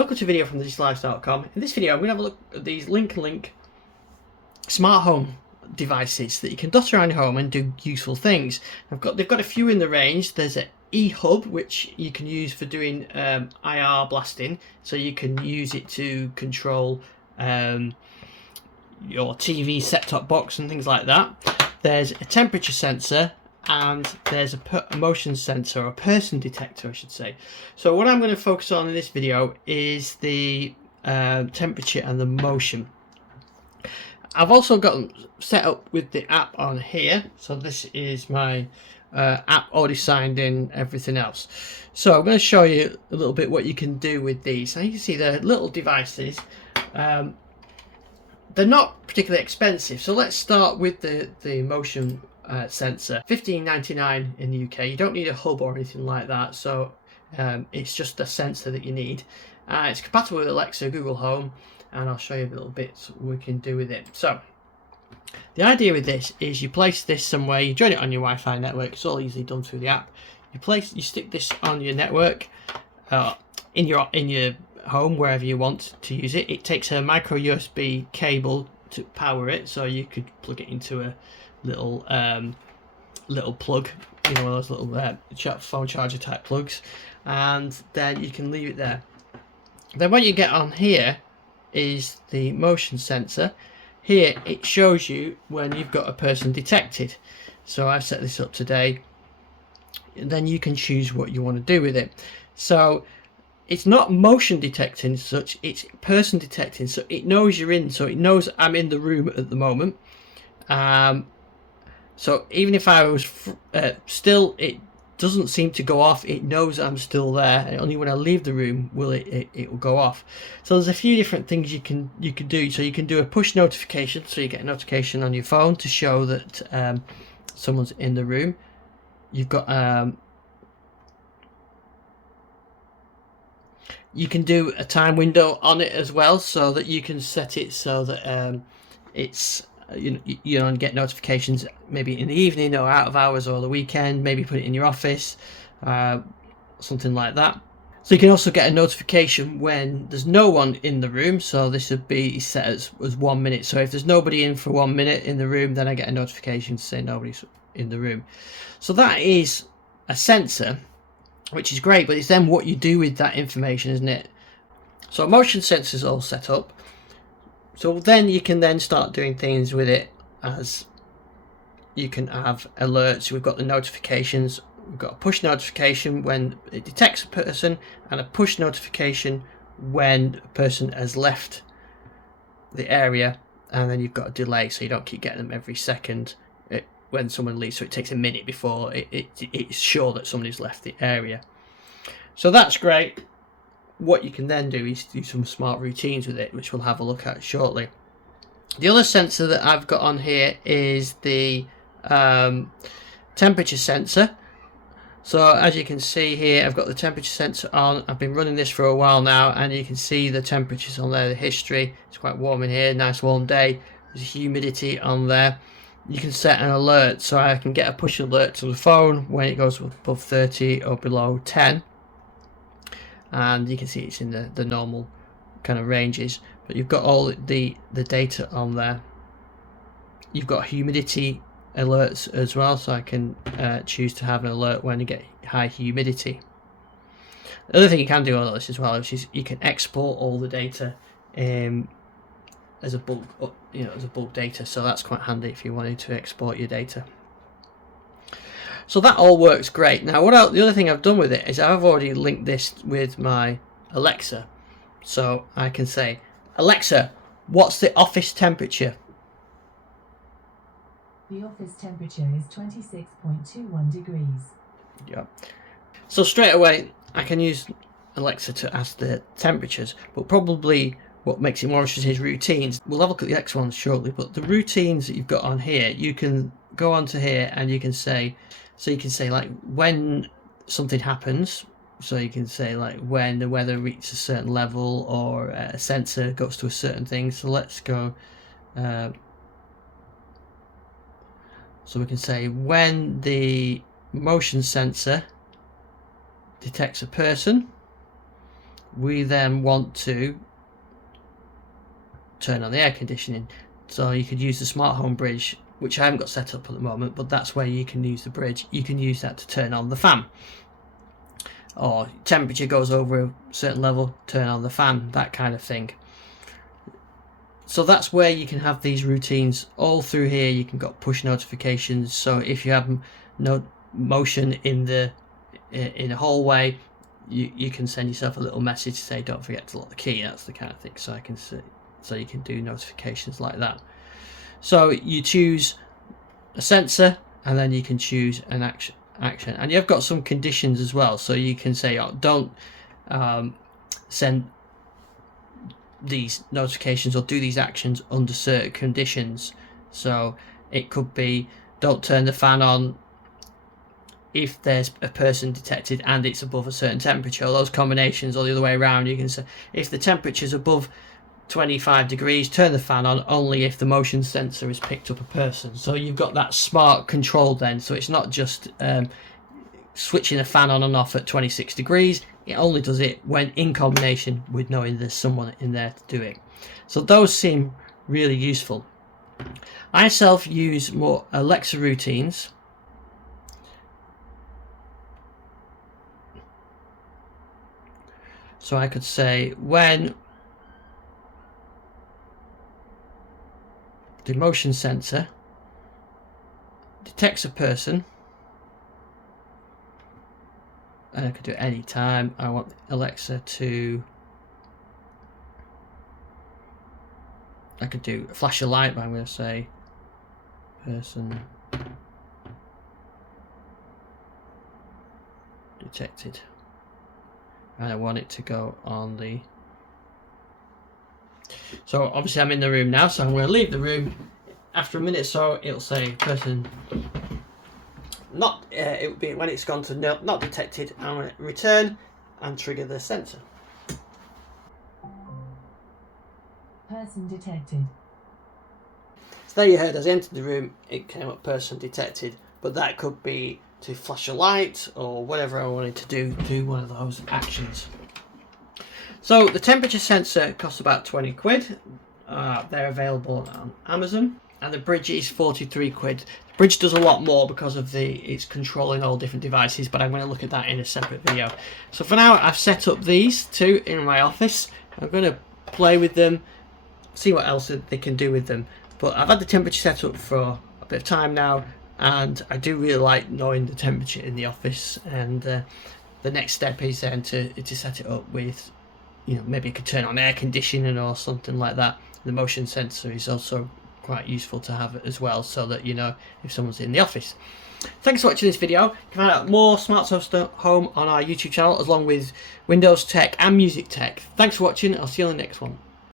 Welcome to a video from thedigital.com. In this video I'm going to have a look at these LinknLink Smart Home devices that you can dot around your home and do useful things. They've got a few in the range. There's an eHub, which you can use for doing IR blasting, so you can use it to control your TV set-top box and things like that. There's a temperature sensor, and there's a motion sensor, or a person detector I should say. So what I'm going to focus on in this video is the temperature and the motion. I've also got them set up with the app on here, so this is my app already signed in, everything else. So I'm going to show you a little bit what you can do with these. Now you can see they're little devices. They're not particularly expensive, so let's start with the motion sensor. $15.99 in the UK. You don't need a hub or anything like that, so it's just a sensor that you need. It's compatible with Alexa, Google Home, and I'll show you a little bit we can do with it. So the idea with this is you place this somewhere, you join it on your Wi-Fi network. It's all easily done through the app. You stick this on your network in your home, wherever you want to use it. It takes a micro USB cable to power it, so you could plug it into a little plug, you know, one of those little phone charger type plugs, and then you can leave it there. Then what you get on here is the motion sensor. Here it shows you when you've got a person detected. So I've set this up today, and then you can choose what you want to do with it. So it's not motion detecting as such, it's person detecting, so it knows you're in, so it knows I'm in the room at the moment. So even if I was still, it doesn't seem to go off. It knows I'm still there, and only when I leave the room will it will go off. So there's a few different things you can do. So you can do a push notification, so you get a notification on your phone to show that someone's in the room. You've got you can do a time window on it as well, so that you can set it so that it's you know, get notifications maybe in the evening or out of hours or the weekend. Maybe put it in your office, something like that. So you can also get a notification when there's no one in the room. So this would be set as 1 minute. So if there's nobody in for 1 minute in the room, then I get a notification to say nobody's in the room. So that is a sensor, which is great, but it's then what you do with that information, isn't it? So a motion sensor is all set up. So then you can then start doing things with it, as you can have alerts. We've got the notifications. We've got a push notification when it detects a person, and a push notification when a person has left the area, and then you've got a delay, so you don't keep getting them every second when someone leaves. So it takes a minute before it's sure that somebody's left the area. So that's great. What you can then do is do some smart routines with it, which we'll have a look at shortly. The other sensor that I've got on here is the temperature sensor. So as you can see here, I've got the temperature sensor on. I've been running this for a while now, and you can see the temperatures on there, the history. It's quite warm in here, nice warm day. There's humidity on there. You can set an alert, so I can get a push alert to the phone when it goes above 30 or below 10. And you can see it's in the normal kind of ranges, but you've got all the data on there. You've got humidity alerts as well, so I can choose to have an alert when you get high humidity. The other thing you can do on this as well is you can export all the data as a bulk, as a bulk data. So that's quite handy if you wanted to export your data. So that all works great. Now the other thing I've done with it is I've already linked this with my Alexa. So I can say, Alexa, what's the office temperature? The office temperature is 26.21 degrees. Yeah. So straight away I can use Alexa to ask the temperatures, but probably what makes it more interesting is routines. We'll have a look at the next ones shortly, but the routines that you've got on here, you can go onto here and you can say, like when something happens. So you can say like when the weather reaches a certain level, or a sensor goes to a certain thing. So let's go. So we can say when the motion sensor detects a person, we then want to turn on the air conditioning. So you could use the smart home bridge, which I haven't got set up at the moment, but that's where you can use the bridge. You can use that to turn on the fan, or temperature goes over a certain level, turn on the fan, that kind of thing. So that's where you can have these routines. All through here you can got push notifications, so if you have no motion in a hallway, you can send yourself a little message to say don't forget to lock the key. That's the kind of thing. So you can do notifications like that. So you choose a sensor, and then you can choose an action, and you've got some conditions as well. So you can say, oh, don't send these notifications or do these actions under certain conditions. So it could be, don't turn the fan on if there's a person detected and it's above a certain temperature. Those combinations, or the other way around, you can say if the temperature is above 25 degrees, turn the fan on only if the motion sensor has picked up a person. So you've got that smart control then, so it's not just switching a fan on and off at 26 degrees. It only does it when in combination with knowing there's someone in there to do it. So those seem really useful. I myself use more Alexa routines. So I could say when the motion sensor detects a person, and I could do it any time. I want Alexa to, I could do a flash a light, but I'm going to say person detected, and I want it to go on the, so obviously I'm in the room now, so I'm going to leave the room. After a minute or so it'll say person not, it would be when it's gone to not detected. I'm going to return and trigger the sensor. Person detected. So there you heard, as I entered the room it came up person detected, but that could be to flash a light or whatever I wanted to do one of those actions. So the temperature sensor costs about 20 quid. They're available on Amazon, and the bridge is 43 quid. The bridge does a lot more because of it's controlling all different devices, but I'm going to look at that in a separate video. So for now I've set up these two in my office. I'm going to play with them, see what else they can do with them. But I've had the temperature set up for a bit of time now, and I do really like knowing the temperature in the office. And the next step is then to set it up with, you know, maybe you could turn on air conditioning or something like that. The motion sensor is also quite useful to have as well, so that you know if someone's in the office. Thanks for watching this video. You can find out more smart home on our YouTube channel, along with Windows tech and music tech. Thanks for watching. I'll see you on the next one.